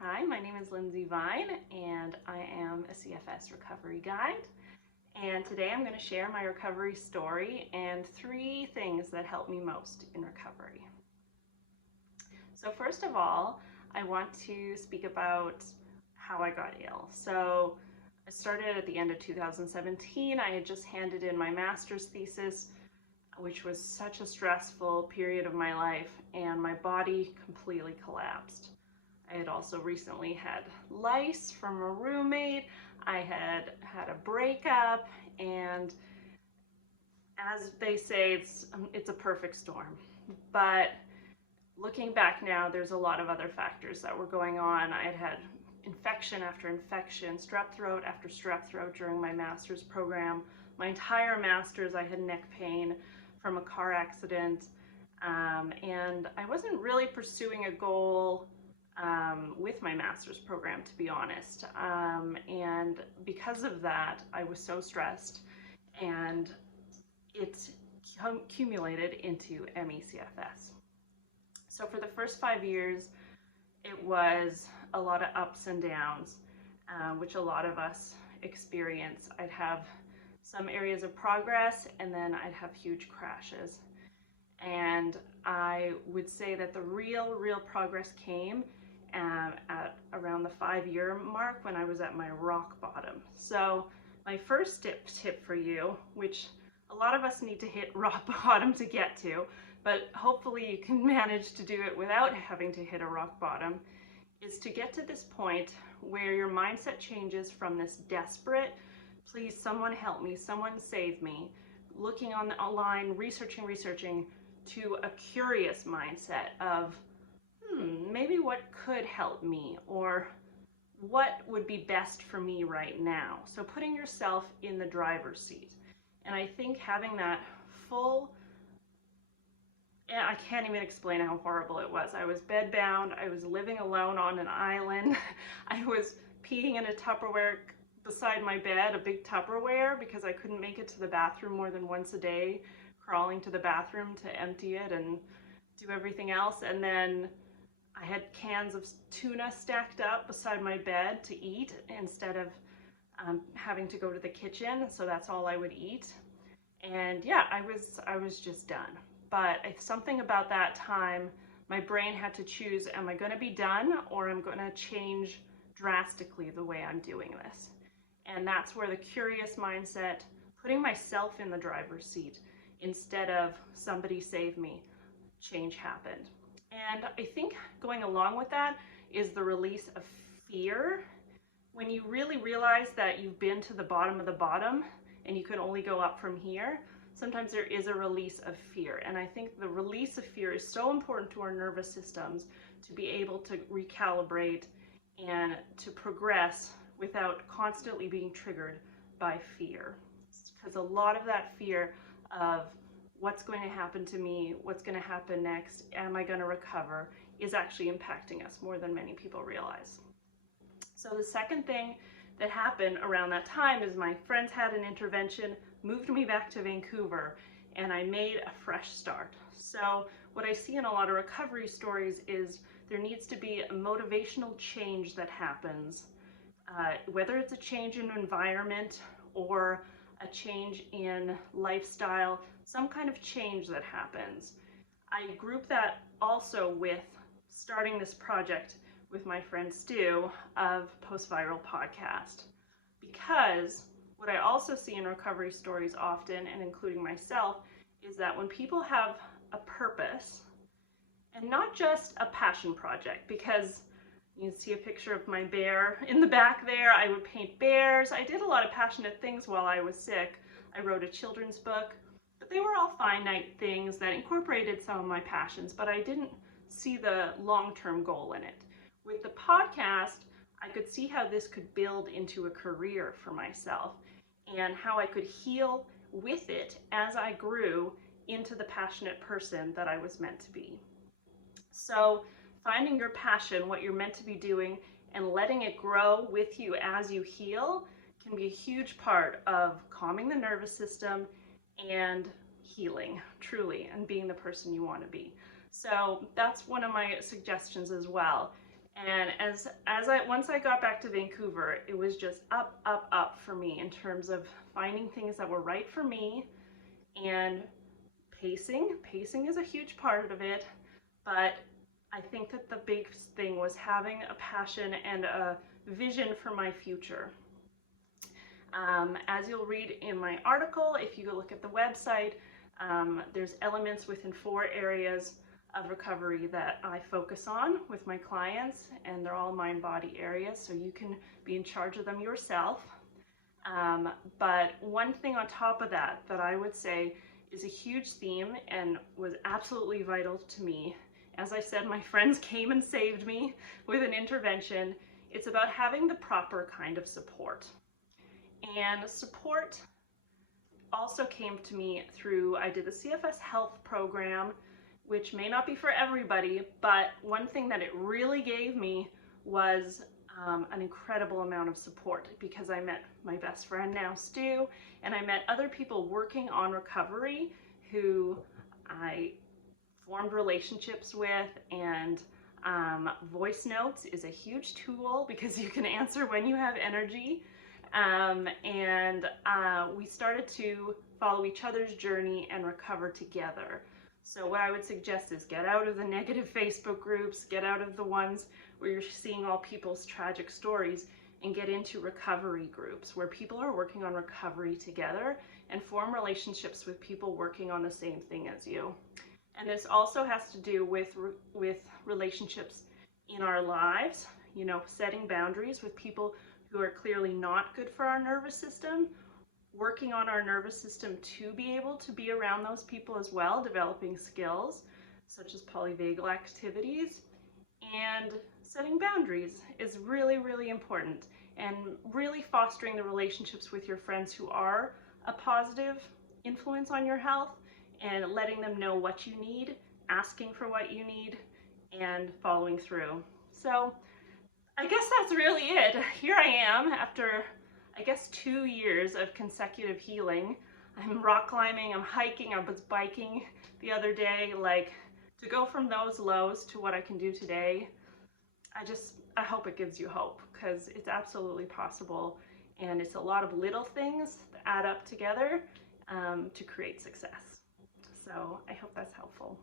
Hi, my name is Lindsay Vine and I am a CFS recovery guide. And today I'm going to share my recovery story and 3 things that helped me most in recovery. So first of all, I want to speak about how I got ill. So I started at the end of 2017. I had just handed in my master's thesis, which was such a stressful period of my life, and my body completely collapsed. I had also recently had lice from a roommate. I had had a breakup, and as they say, it's a perfect storm. But looking back now, there's a lot of other factors that were going on. I had had infection after infection, strep throat after strep throat during my master's program. My entire master's, I had neck pain from a car accident, and I wasn't really pursuing a goal with my master's program, to be honest. And because of that, I was so stressed, and it accumulated into ME/CFS. So for the first 5 years, it was a lot of ups and downs, which a lot of us experience. I'd have some areas of progress, and then I'd have huge crashes. And I would say that the real progress came at around the 5-year mark, when I was at my rock bottom. So my first tip for you, which a lot of us need to hit rock bottom to get to, but hopefully you can manage to do it without having to hit a rock bottom, is to get to this point where your mindset changes from this desperate, please someone help me, someone save me, looking online, researching, to a curious mindset of, maybe what could help me, or what would be best for me right now. So putting yourself in the driver's seat. And I think having that full, I can't even explain how horrible it was. I was bedbound, I was living alone on an island, I was peeing in a Tupperware beside my bed, a big Tupperware, because I couldn't make it to the bathroom more than once a day, crawling to the bathroom to empty it and do everything else. And then I had cans of tuna stacked up beside my bed to eat instead of having to go to the kitchen, so that's all I would eat. And yeah, I was just done. But something about that time, my brain had to choose, am I going to be done, or am I going to change drastically the way I'm doing this? And that's where the curious mindset, putting myself in the driver's seat instead of somebody save me, change happened. And I think going along with that is the release of fear. When you really realize that you've been to the bottom of the bottom and you can only go up from here, sometimes there is a release of fear. And I think the release of fear is so important to our nervous systems to be able to recalibrate and to progress without constantly being triggered by fear. Because a lot of that fear of what's going to happen to me, what's going to happen next, am I going to recover, is actually impacting us more than many people realize. So the second thing that happened around that time is my friends had an intervention, moved me back to Vancouver, and I made a fresh start. So what I see in a lot of recovery stories is there needs to be a motivational change that happens, whether it's a change in environment or a change in lifestyle, some kind of change that happens. I group that also with starting this project with my friend Stu of Post-Viral Podcast, because what I also see in recovery stories often, and including myself, is that when people have a purpose, and not just a passion project, because you can see a picture of my bear in the back there. I would paint bears. I did a lot of passionate things while I was sick. I wrote a children's book, but they were all finite things that incorporated some of my passions, but I didn't see the long-term goal in it. With the podcast, I could see how this could build into a career for myself and how I could heal with it as I grew into the passionate person that I was meant to be. So finding your passion, what you're meant to be doing, and letting it grow with you as you heal can be a huge part of calming the nervous system and healing, truly, and being the person you want to be. So that's one of my suggestions as well. And once I got back to Vancouver, it was just up, up, up for me in terms of finding things that were right for me, and pacing. Pacing is a huge part of it, but I think that the big thing was having a passion and a vision for my future. As you'll read in my article, if you go look at the website, there's elements within 4 areas of recovery that I focus on with my clients, and they're all mind-body areas, so you can be in charge of them yourself. But one thing on top of that I would say is a huge theme and was absolutely vital to me. As I said, my friends came and saved me with an intervention. It's about having the proper kind of support. And support also came to me through, I did the CFS health program, which may not be for everybody, but one thing that it really gave me was an incredible amount of support, because I met my best friend now, Stu, and I met other people working on recovery who I formed relationships with, and voice notes is a huge tool because you can answer when you have energy. We started to follow each other's journey and recover together. So what I would suggest is get out of the negative Facebook groups, get out of the ones where you're seeing all people's tragic stories, and get into recovery groups where people are working on recovery together, and form relationships with people working on the same thing as you. And this also has to do with relationships in our lives, you know, setting boundaries with people who are clearly not good for our nervous system, working on our nervous system to be able to be around those people as well, developing skills such as polyvagal activities, and setting boundaries is really, really important, and really fostering the relationships with your friends who are a positive influence on your health, and letting them know what you need, asking for what you need, and following through. So I guess that's really it. Here I am after, I guess, 2 years of consecutive healing. I'm rock climbing, I'm hiking, I was biking the other day. Like, to go from those lows to what I can do today, I hope it gives you hope, because it's absolutely possible, and it's a lot of little things that add up together to create success. So I hope that's helpful.